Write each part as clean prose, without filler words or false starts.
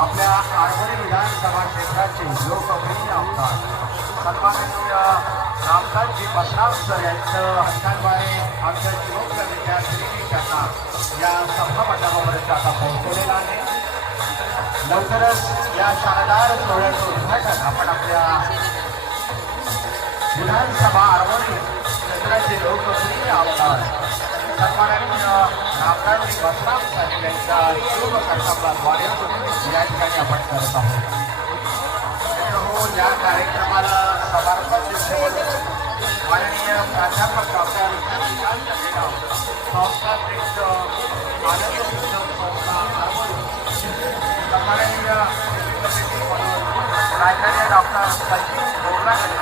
आपल्या आरमोरी विधानसभा क्षेत्राचे लोकप्रिय आमदार सन्माननीय रामदासजी बसराम सर यांचं हस्तांद्वारे आमच्या शिवसेनेच्या श्रीनी त्यांना या सभा मंडपापर्यंत आता पोहोचवलेला आहे. लवकरच या शानदार सोहळ्याचं उद्घाटन आपण आपल्या विधानसभा आरमोरी क्षेत्राचे लोकप्रिय आमदार सन्माननीय रामदासजी बसराम साहेब यांच्या शुभ कर्तव्याद्वारे या ठिकाणी आपण करत आहोत. या कार्यक्रमाला समर्पण माननीय प्राध्यापक डॉक्टर संस्थाध्यक्ष आनंद सन्माननीय प्राचार्य डॉक्टर सचिन बोबरागडे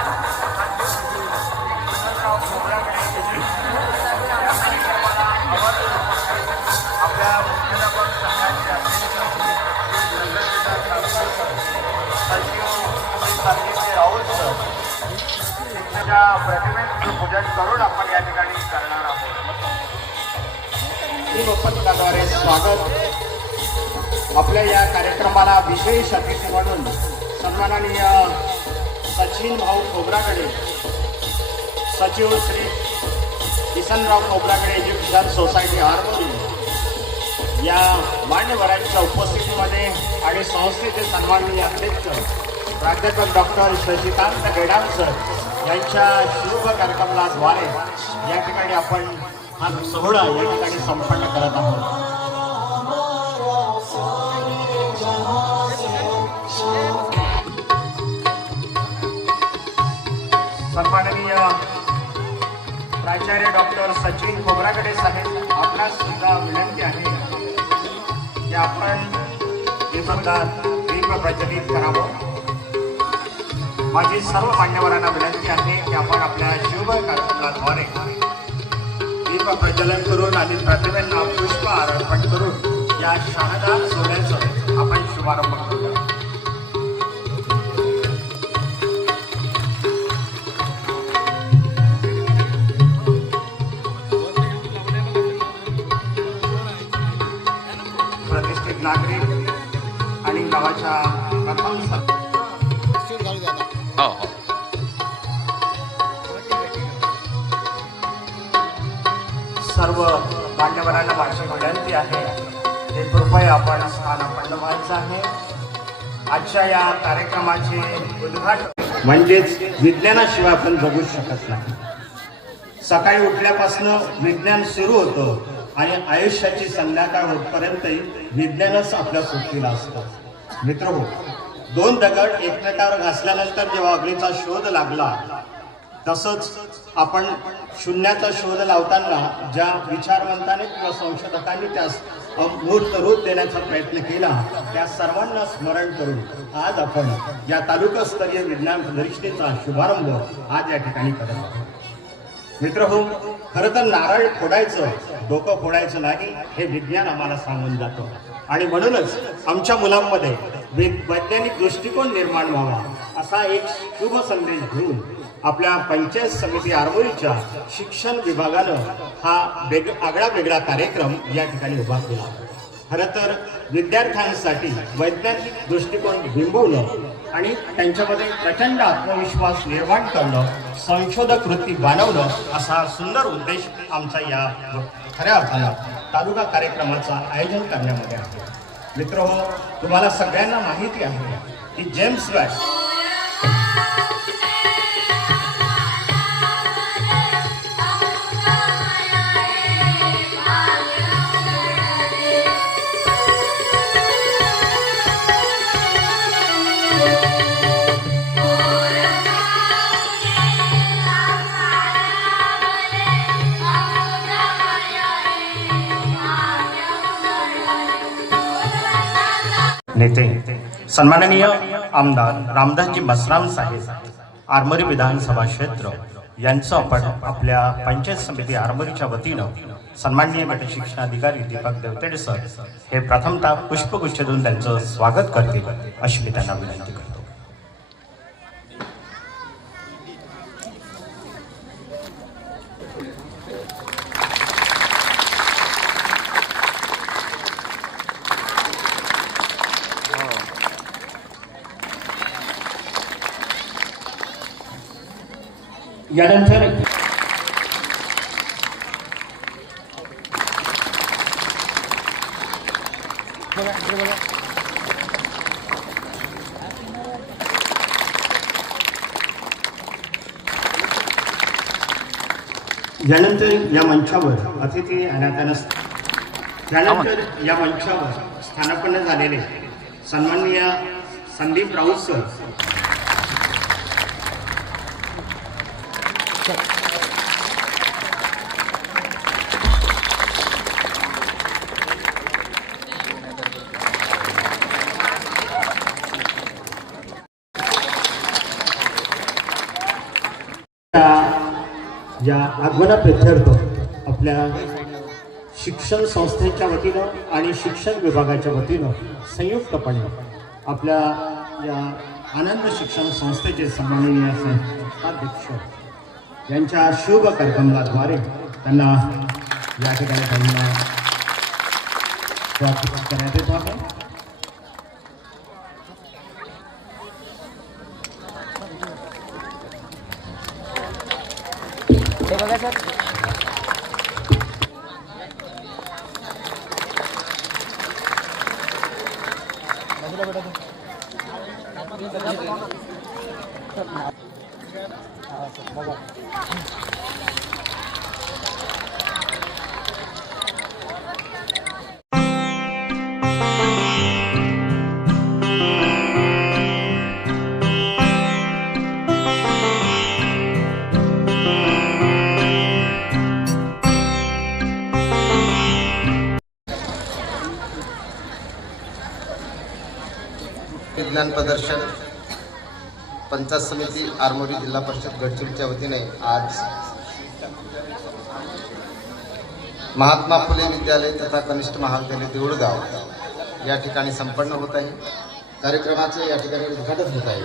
आपल्या मुख्याध्यापक संघाचे अध्यक्ष राहुल सर त्यांच्या प्रतिमेचं पूजन करून आपण या ठिकाणी करणार आहोत. पथकाद्वारे स्वागत. आपल्या या कार्यक्रमाला विशेष अतिथी म्हणून सन्माननीय सचिन भाऊ खोब्रागडे सचिव श्री किसनराव खोब्रागडे एज्युकेशन सोसायटी आरमोरी या मान्यवरांच्या उपस्थितीमध्ये आणि संस्थेचे सन्माननीय अध्यक्ष प्राध्यापक डॉक्टर शशिकांत गेडामसर यांच्या शुभ कार्यक्रमाद्वारे या ठिकाणी आपण हा सोहळा या ठिकाणी संपन्न करत आहोत. सन्माननीय प्राचार्य डॉक्टर सचिन खोब्रागडे साहेब आपणास सुद्धा विनंती आहे की आपण दीप प्रज्वलित करावं. माझी सर्व मान्यवरांना विनंती आहे की आपण आपल्या शुभ कार्यक्रमाद्वारे दीप प्रज्वलन करून आणि प्रतिमेंना पुष्पहार अर्पण करून या शानदार सोहळ्याचं आपण शुभारंभ करूया. प्रतिष्ठित नागरिक आणि गावाच्या प्रथम सर्व मान्यवरांना माझी विनंती आहे हे कृपया आपण स्थान मंडपाचं आहे. आजच्या या कार्यक्रमाचे उद्घाटन म्हणजेच विज्ञानाशिवाय आपण जगू शकत नाही. सकाळी उठल्यापासून विज्ञान सुरू होतं आणि आयुष्याची संध्याकाळ होतपर्यंत विज्ञानच आपल्या सोबतीला असतं. मित्रहो, दोन दगड एकमेकावर घासल्यानंतर जेव्हा अग्नीचा शोध लागला तसंच आपण शून्याचा शोध लावताना ज्या विचारवंताने किंवा संशोधकांनी त्यास मूर्त रूप देण्याचा प्रयत्न केला त्या सर्वांना स्मरण करून आज आपण या तालुकास्तरीय विज्ञान प्रदर्शनीचा शुभारंभ आज या ठिकाणी करत आहोत. मित्रहो, खरं तर नारळ फोडायचं डोकं फोडायचं नाही हे विज्ञान आम्हाला सांगून जातं आणि म्हणूनच आमच्या मुलांमध्ये वैज्ञानिक दृष्टिकोन निर्माण व्हावा असा एक शुभ संदेश घेऊन आपल्या पंचायत समिती आरमोरीच्या शिक्षण विभागानं हा आगळा वेगळा कार्यक्रम या ठिकाणी उभा केला. खरं तर विद्यार्थ्यांसाठी वैज्ञानिक दृष्टिकोन बिंबवणं आणि त्यांच्यामध्ये प्रचंड आत्मविश्वास निर्माण करणं, संशोधक वृत्ती बनवणं असा सुंदर उद्देश आमचा या खऱ्या अर्थानं तालुका कार्यक्रमाचं आयोजन करण्यामध्ये आहे. मित्रहो, तुम्हाला सगळ्यांना माहिती आहे की जेम्स वेब नेते सन्माननीय आमदार रामदासजी बसराम साहेब आरमोरी विधानसभा क्षेत्र यांचं आपण आपल्या पंचायत समिती आरमोरीच्या वतीनं सन्माननीय गट शिक्षणाधिकारी दीपक देवतेडे सर हे प्रथमतः पुष्पगुच्छ देऊन त्यांचं स्वागत करतील अशी मी त्यांना विनंती करतो. यानंतर या मंचावर अतिथी अनाथान त्यानंतर या मंचावर स्थानापन्न झालेले सन्माननीय संदीप राऊत सर या आगमनाप्रीत्यर्थ आपल्या शिक्षण संस्थेच्या वतीनं आणि शिक्षण विभागाच्या वतीनं संयुक्तपणे आपल्या या आनंद शिक्षण संस्थेचे सन्माननीय संस्थाध्यक्ष यांच्या शुभ कार्यक्रमाद्वारे त्यांना या ठिकाणी त्यांना स्वागत करण्यात येत आहे. बघा सर बघा विज्ञान प्रदर्शन पंचायत समिती आरमोरी जिल्हा परिषद गडचिरोलीच्या वतीने आज महात्मा फुले विद्यालय तथा कनिष्ठ महाविद्यालय देऊळगाव या ठिकाणी संपन्न होत आहे. कार्यक्रमाचे या ठिकाणी उद्घाटन होत आहे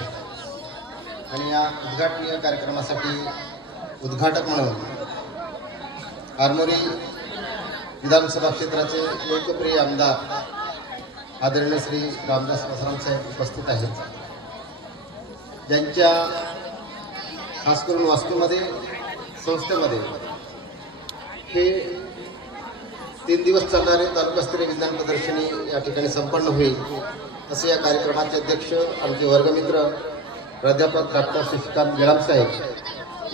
आणि या उद्घाटनीय कार्यक्रमासाठी उद्घाटक म्हणून आरमोरी विधानसभा क्षेत्राचे लोकप्रिय आमदार आदरणीय श्री रामदास वसराम साहेब उपस्थित आहेत, ज्यांच्या खास करून वास्तूमध्ये संस्थेमध्ये हे 3 दिवस चालणारे तालुकास्तरीय विज्ञान प्रदर्शनी या ठिकाणी संपन्न होईल असे या कार्यक्रमाचे अध्यक्ष आमचे वर्गमित्र प्राध्यापक डॉक्टर शशिकांत गेडाम साहेब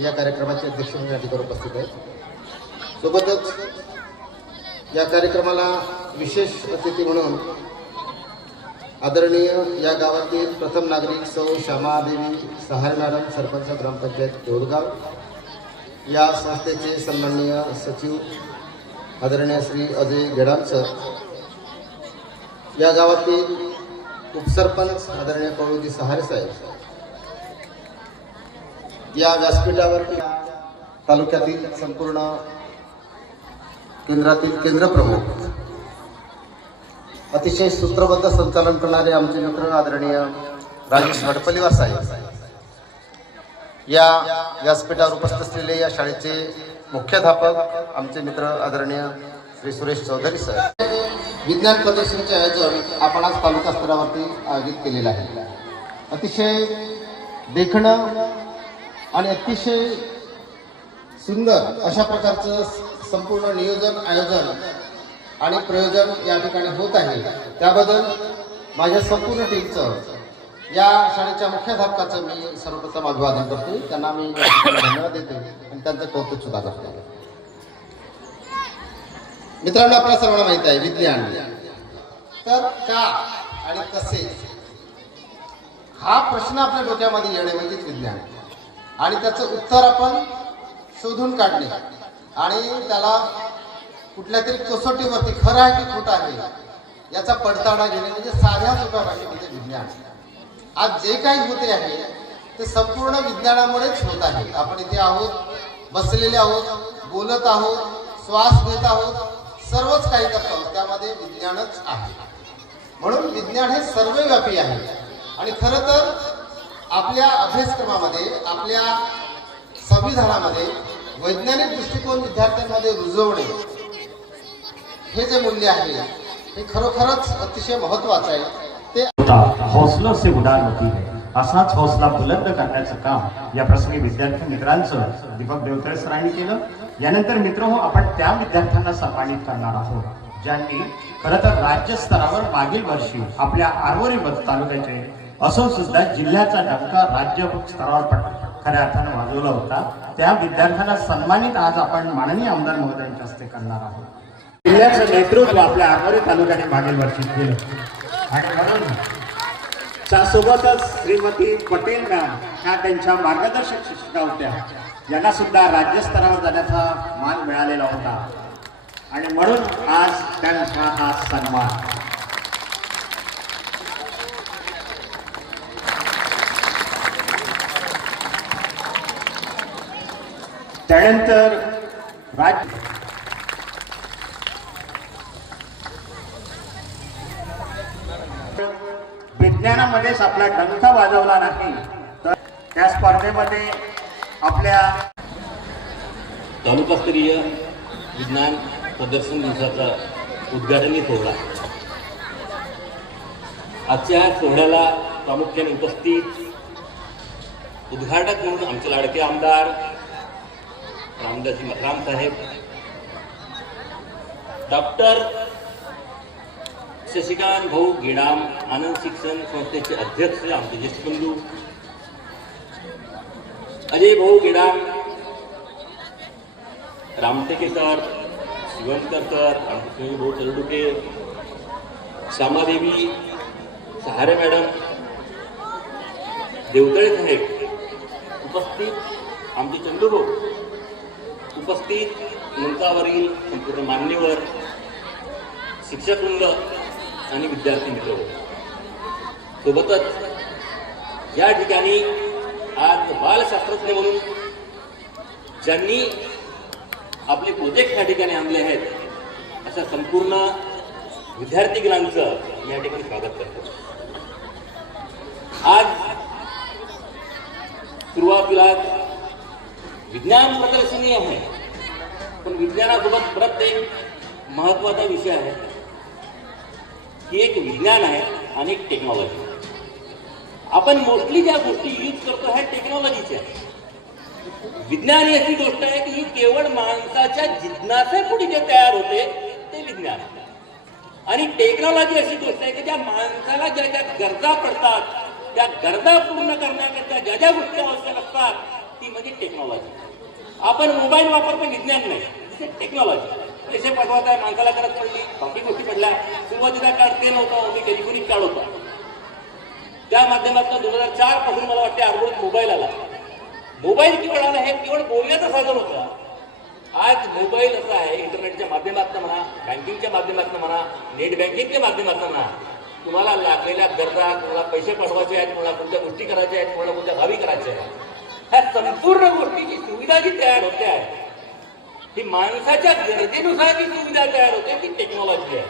या कार्यक्रमाचे अध्यक्ष म्हणून या ठिकाणी उपस्थित आहेत. सोबतच या कार्यक्रमाला विशेष अतिथी म्हणून आदरणीय या गावातील प्रथम नागरिक सौ श्यामादेवी सहारे मॅडम सरपंच ग्रामपंचायत देऊळगाव, या संस्थेचे सन्माननीय सचिव आदरणीय श्री अजय गेडाम सर, या गावातील उपसरपंच आदरणीय कवळूजी सहारे साहेब, या व्यासपीठावर तालुक्यातील संपूर्ण केंद्रातील केंद्रप्रमुख, अतिशय सूत्रबद्ध संचालन करणारे आमचे मित्र आदरणीय राजेश वडपल्लीवार साहेब, या व्यासपीठावर उपस्थित असलेले या शाळेचे मुख्याध्यापक आमचे मित्र आदरणीय श्री सुरेश चौधरी सर. विज्ञान प्रदर्शनाचे आयोजन आपण आज तालुका स्तरावरती आयोजित केलेलं आहे. अतिशय देखणं आणि अतिशय सुंदर अशा प्रकारचं संपूर्ण नियोजन आयोजन आणि प्रयोजन या ठिकाणी होत आहे. त्याबद्दल माझ्या संपूर्ण टीमचं, या शाळेच्या मुख्याध्यापकाचं मी सर्वप्रथम अभिवादन करतो. त्यांना मी धन्यवाद देतो आणि त्यांचं कौतुक सुद्धा करतो. मित्रांनो, आपल्याला सर्वांना माहित आहे विज्ञान तर का आणि कसे हा प्रश्न आपल्या डोक्यामध्ये येणे म्हणजेच विज्ञान, आणि त्याचं उत्तर आपण शोधून काढणे आणि त्याला कुठल्या तरी कसोटीवरती खरं आहे की खोटं आहे याचा पडताळा घेणे म्हणजे साध्या सोप्या भाषेमध्ये विज्ञान. आज जे काही होते आहे ते संपूर्ण विज्ञानामुळेच होत आहे. आपण इथे आहोत, बसलेले आहोत, बोलत आहोत, श्वास घेत आहोत, सर्वच काही करत आहोत, त्यामध्ये विज्ञानच आहे. म्हणून विज्ञान हे सर्वव्यापी आहे. आणि खरं तर आपल्या अभ्यासक्रमामध्ये, आपल्या संविधानामध्ये वैज्ञानिक दृष्टिकोन विद्यार्थ्यांमध्ये रुजवणे हे जे मूल्य आहे हे खरोखरच अतिशय महत्त्वाचं आहे. ते होता, हौसलों से उडान होती है. असाच हौसला बुलंद करण्याचं काम या प्रसंगी विद्यार्थी मित्रांचं दीपक देवतळे सरांनी केलं. यानंतर मित्र आपण त्या विद्यार्थ्यांना सन्मानित करणार आहोत ज्यांनी खरं तर राज्यस्तरावर मागील वर्षी आपल्या आरवरी तालुक्याचे असून सुद्धा जिल्ह्याचा डंका राज्य स्तरावर खऱ्या अर्थानं वाजवला होता. त्या विद्यार्थ्यांना सन्मानित आज आपण माननीय आमदार महोदयांच्या हस्ते करणार आहोत. जिल्ह्याचं नेतृत्व आपल्या आरवरी तालुक्याने मागील वर्षी केलं आणि म्हणून त्यासोबतच श्रीमती पटेल मॅम ह्या त्यांच्या मार्गदर्शक शिक्षिका होत्या. यांना सुद्धा राज्यस्तरावर जाण्याचा मान मिळालेला होता आणि म्हणून आज त्यांचा हा सन्मान. त्यानंतर विज्ञानामध्येच आपला डंका वाजवला नाही तर त्या स्पर्धेमध्ये आपल्या तालुकास्तरीय विज्ञान प्रदर्शन दिवसाचा उद्घाटनी सोहळा. आजच्या सोहळ्याला प्रामुख्याने उपस्थित उद्घाटक म्हणून आमचे लाडके आमदार रामदासजी मखराम साहेब, डॉक्टर शशिकांत भाऊ गिडाम आनंद शिक्षण संस्थेचे अध्यक्ष आमचे ज्येष्ठ बंधू अजय भाऊ गिडाम, रामटेके सर, शिवंकर सर, आमचे भाऊ तरडुके, श्यामादेवी, सहारे मॅडम, देवतळे साहेब, उपस्थित आमचे चंदूभाऊ, उपस्थित मंचावरील संपूर्ण मान्यवर, शिक्षकवृंद आणि विद्यार्थी मित्र, सोबतच या ठिकाणी आज बालशास्त्रज्ञ म्हणून ज्यांनी आपले प्रोजेक्ट या ठिकाणी आणले आहेत अशा संपूर्ण विद्यार्थीगणांचं मी या ठिकाणी स्वागत करतो. आज सुरुवातीला विज्ञान प्रदर्शनी आहे, पण विज्ञानासोबत परत एक महत्वाचा विषय आहे की एक विज्ञान आहे आणि एक टेक्नॉलॉजी. आपण मोस्टली ज्या गोष्टी यूज करतो ह्या टेक्नॉलॉजीच्या. विज्ञान ही अशी गोष्ट आहे की ही केवळ माणसाच्या जिज्ञासेपोटी जे तयार होते ते विज्ञान, आणि टेक्नॉलॉजी अशी गोष्ट आहे की ज्या माणसाला ज्या ज्या गरजा पडतात त्या गरजा पूर्ण करण्याकरता ज्या ज्या गोष्टी आवश्यक असतात ती म्हणजे टेक्नॉलॉजी. आपण मोबाईल वापरतो विज्ञान नाही, टेक्नॉलॉजी. पैसे पाठवत आहे, माणसाला गरज पडली, बाकी गोष्टी पडल्या. सुरुवातीला कार्ड ते नव्हतं, मी टेलिफोनिक कार्ड होता. त्या माध्यमातून 2004 पासून मला वाटते आरबोळीत मोबाईल आला. मोबाईल केवळ आला हे केवळ बोलण्याचं साधन होतं. आज मोबाईल असा आहे, इंटरनेटच्या माध्यमातून म्हणा, बँकिंगच्या माध्यमातून म्हणा, नेट बँकिंगच्या माध्यमातून म्हणा, तुम्हाला लागलेल्या गरजा, तुम्हाला पैसे पाठवायचे आहेत, तुम्हाला कोणत्या गोष्टी करायच्या आहेत, तुम्हाला कोणत्या भावी करायच्या आहेत, ह्या संपूर्ण गोष्टीची सुविधा जी तयार होते आहे ही माणसाच्या गरजेनुसार जी सुविधा तयार होते ती टेक्नॉलॉजी आहे.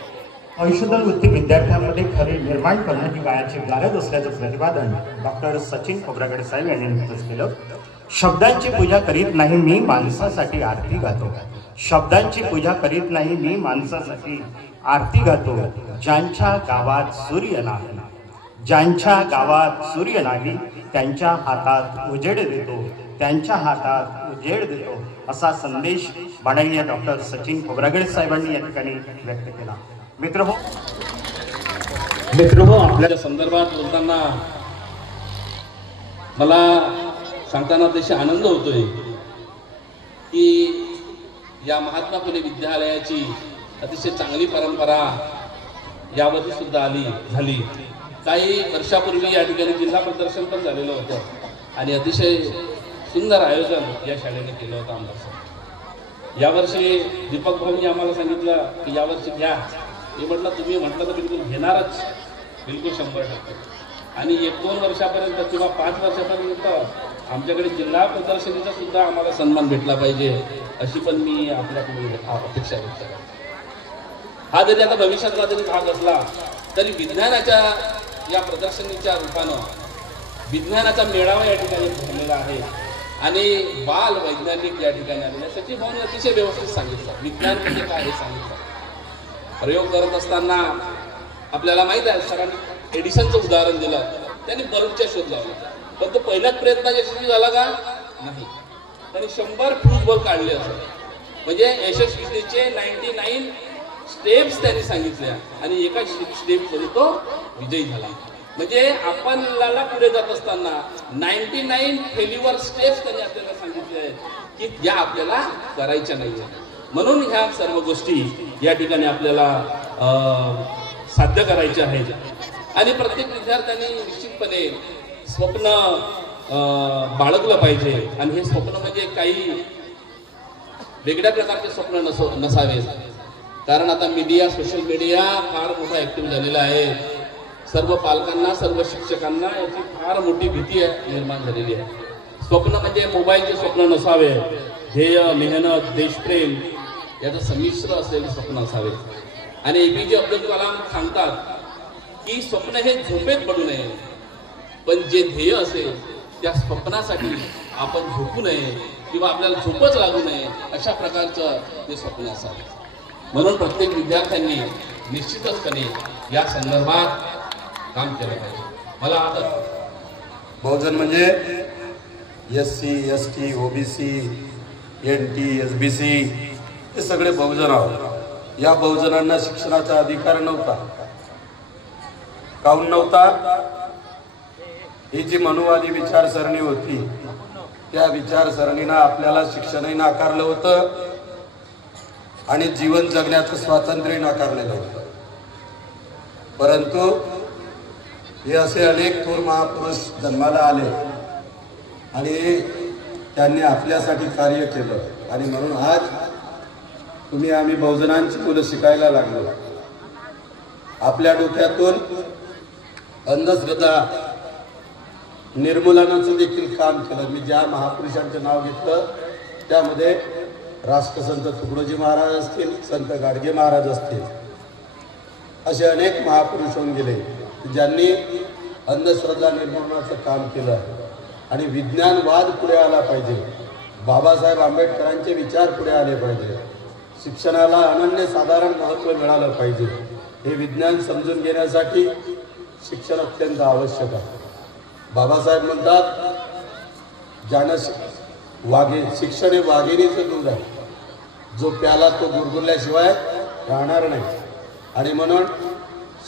अंशोधन वृत्ती विद्यार्थ्यांमध्ये खरी निर्माण करणं ही काळाची गरज असल्याचं प्रतिपादन डॉक्टर सचिन खोब्रागडे साहेब यांनी नुकतंच केलं. शब्दांची पूजा करीत नाही मी, माणसासाठी आरती गातो. शब्दांची पूजा करीत नाही मी, माणसासाठी आरती गातो. ज्यांच्या गावात सूर्य नाही, ज्यांच्या गावात सूर्य नाही, त्यांच्या हातात उजेड देतो, त्यांच्या हातात उजेड देतो, असा संदेश माननीय डॉक्टर सचिन खोब्रागडे साहेबांनी या ठिकाणी व्यक्त केला. मित्र हो आपल्या संदर्भात बोलताना मला सांगताना अतिशय आनंद होतोय की या महात्मा फुले विद्यालयाची अतिशय चांगली परंपरा यावर्षी सुद्धा झाली. काही वर्षापूर्वी या ठिकाणी जिल्हा प्रदर्शन पण झालेलं होतं आणि अतिशय सुंदर आयोजन या शाळेने केलं होतं आमदार साहेब. यावर्षी दीपक भाऊंनी आम्हाला सांगितलं की यावर्षी घ्या. मी म्हटलं तुम्ही म्हटलं तर बिलकुल घेणारच, बिलकुल 100%. आणि 1-2 वर्षापर्यंत किंवा 5 वर्षापर्यंत आमच्याकडे जिल्हा प्रदर्शनीचा सुद्धा आम्हाला सन्मान भेटला पाहिजे अशी पण मी आपल्याकडे अपेक्षा व्यक्त करतो. हा जरी आता भविष्यातला जरी भाग असला तरी विज्ञानाच्या या प्रदर्शनीच्या रूपानं विज्ञानाचा मेळावा या ठिकाणी भरलेला आहे आणि बाल वैज्ञानिक या ठिकाणी आलेले. सचिन भाऊंनी अतिशय व्यवस्थित सांगितलं विज्ञान म्हणजे काय हे सांगितलं. प्रयोग करत असताना आपल्याला माहीत आहे, सरांनी एडिसनचं उदाहरण दिलं, त्यांनी बल्बचा शोध लावला, पण तो पहिल्याच प्रयत्नात यशस्वी झाला का? नाही. त्यांनी 100 फ्यूज बल्ब काढले असं, म्हणजे यशस्वीतेचे 99 स्टेप्स त्यांनी सांगितल्या आणि एका स्टेपमध्ये तो विजयी झाला. म्हणजे आपल्याला पुढे जात असताना 99 फेल्युअर स्टेप्स त्यांनी आपल्याला सांगितले आहेत की ज्या आपल्याला करायच्या नाही आहेत. म्हणून ह्या सर्व गोष्टी या ठिकाणी आपल्याला साध्य करायच्या आहेत. आणि प्रत्येक विद्यार्थ्याने निश्चितपणे स्वप्न बाळगलं पाहिजे. आणि हे स्वप्न म्हणजे काही वेगळ्या प्रकारचे स्वप्न नसावे. कारण आता मीडिया, सोशल मीडिया फार मोठा ऍक्टिव्ह झालेला आहे. सर्व पालकांना, सर्व शिक्षकांना याची फार मोठी भीती निर्माण झालेली आहे. स्वप्न म्हणजे मोबाईलचे स्वप्न नसावे. ध्येय, मेहनत, देशप्रेम याचं संमिश्र असलेले स्वप्न असावे. आणि APJ अब्दुल कलाम सांगतात की स्वप्न हे झोपेत पडू नये, पण जे ध्येय असेल त्या स्वप्नासाठी आपण झोपू नये किंवा आपल्याला झोपच लागू नये, अशा प्रकारचं ते स्वप्न असावे. म्हणून प्रत्येक विद्यार्थ्यांनी निश्चितचपणे या संदर्भात काम केलं पाहिजे. मला आता बहुजन म्हणजे SC, ST, OBC, NT, SBC हे सगळे बहुजन आहोत. या बहुजनांना शिक्षणाचा अधिकार नव्हता. काहून नव्हता? ही जी मनुवादी विचारसरणी होती, त्या विचारसरणीनं आपल्याला शिक्षणही नाकारलं होतं आणि जीवन जगण्याचं स्वातंत्र्य नाकारलेलं होतं. परंतु हे असे अनेक थोर महापुरुष जन्माला आले आणि त्यांनी आपल्यासाठी कार्य केलं आणि म्हणून आज तुम्ही आम्ही बहुजनांची मुलं शिकायला लागलो. आपल्या डोक्यातून अंधश्रद्धा निर्मूलनाचं देखील काम केलं. मी ज्या महापुरुषांचं नाव घेतलं त्यामध्ये राष्ट्रसंत तुकडोजी महाराज असतील, संत गाडगे महाराज असतील, असे अनेक महापुरुष होऊन गेले ज्यांनी अंधश्रद्धा निर्मूलनाचं काम केलं आहे. आणि विज्ञानवाद पुढे आला पाहिजे. बाबासाहेब आंबेडकरांचे विचार पुढे आले पाहिजे. शिक्षणाला अनन्यसाधारण महत्त्व मिळालं पाहिजे. हे विज्ञान समजून घेण्यासाठी शिक्षण अत्यंत आवश्यक आहे. बाबासाहेब म्हणतात, ज्यानं शिक्षण हे वाघिणीचं दूध आहे, जो प्याला तो गुरगुरल्याशिवाय राहणार नाही. आणि म्हणून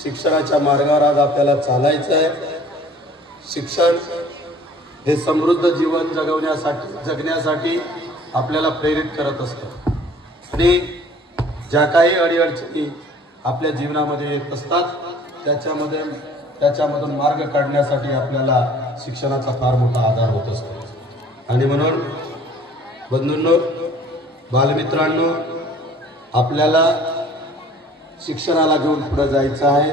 शिक्षणाच्या मार्गावर आज आपल्याला चालायचं आहे. शिक्षण हे समृद्ध जीवन जगण्यासाठी आपल्याला प्रेरित करत असतं. आणि ज्या काही अडीअडचणी आपल्या जीवनामध्ये येत असतात त्याच्यामधून मार्ग काढण्यासाठी आपल्याला शिक्षणाचा फार मोठा आधार होत असतो. आणि म्हणून बंधूंनो, बालमित्रांनो, आपल्याला शिक्षणाला घेऊन पुढे जायचं आहे.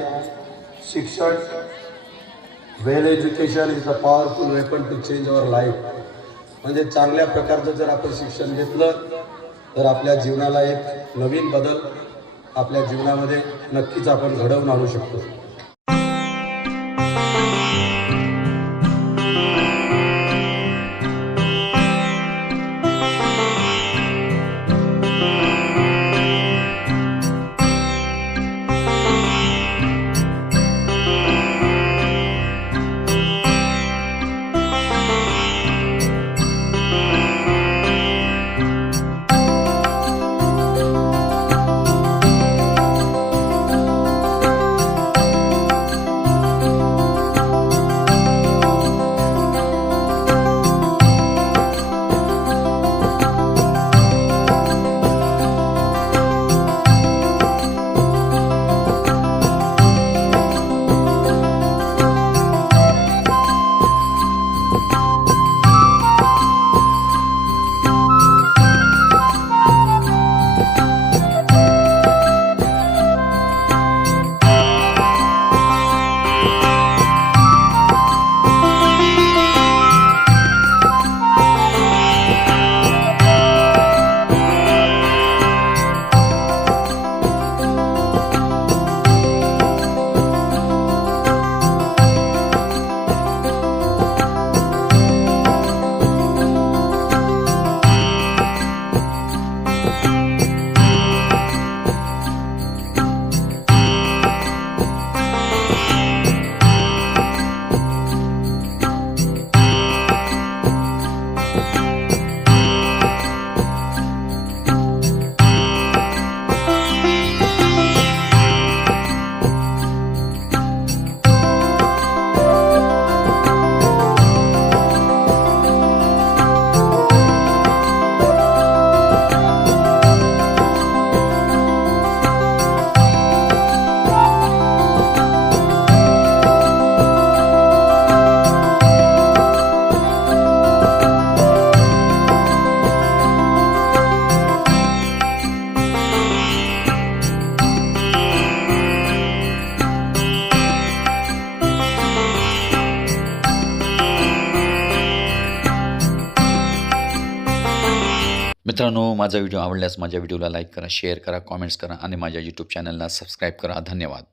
शिक्षण, well education is a powerful weapon to change our life. म्हणजे चांगल्या प्रकारचं जर आपण शिक्षण घेतलं तर आपल्या जीवनाला एक नवीन बदल आपल्या जीवनामध्ये नक्कीच आपण घडवून आणू शकतो. मित्रांनो, माझा व्हिडिओ आवडल्यास माझ्या व्हिडिओला लाईक करा, शेअर करा, कॉमेंट्स करा आणि माझ्या यूट्यूब चॅनलला सबस्क्राईब करा. धन्यवाद.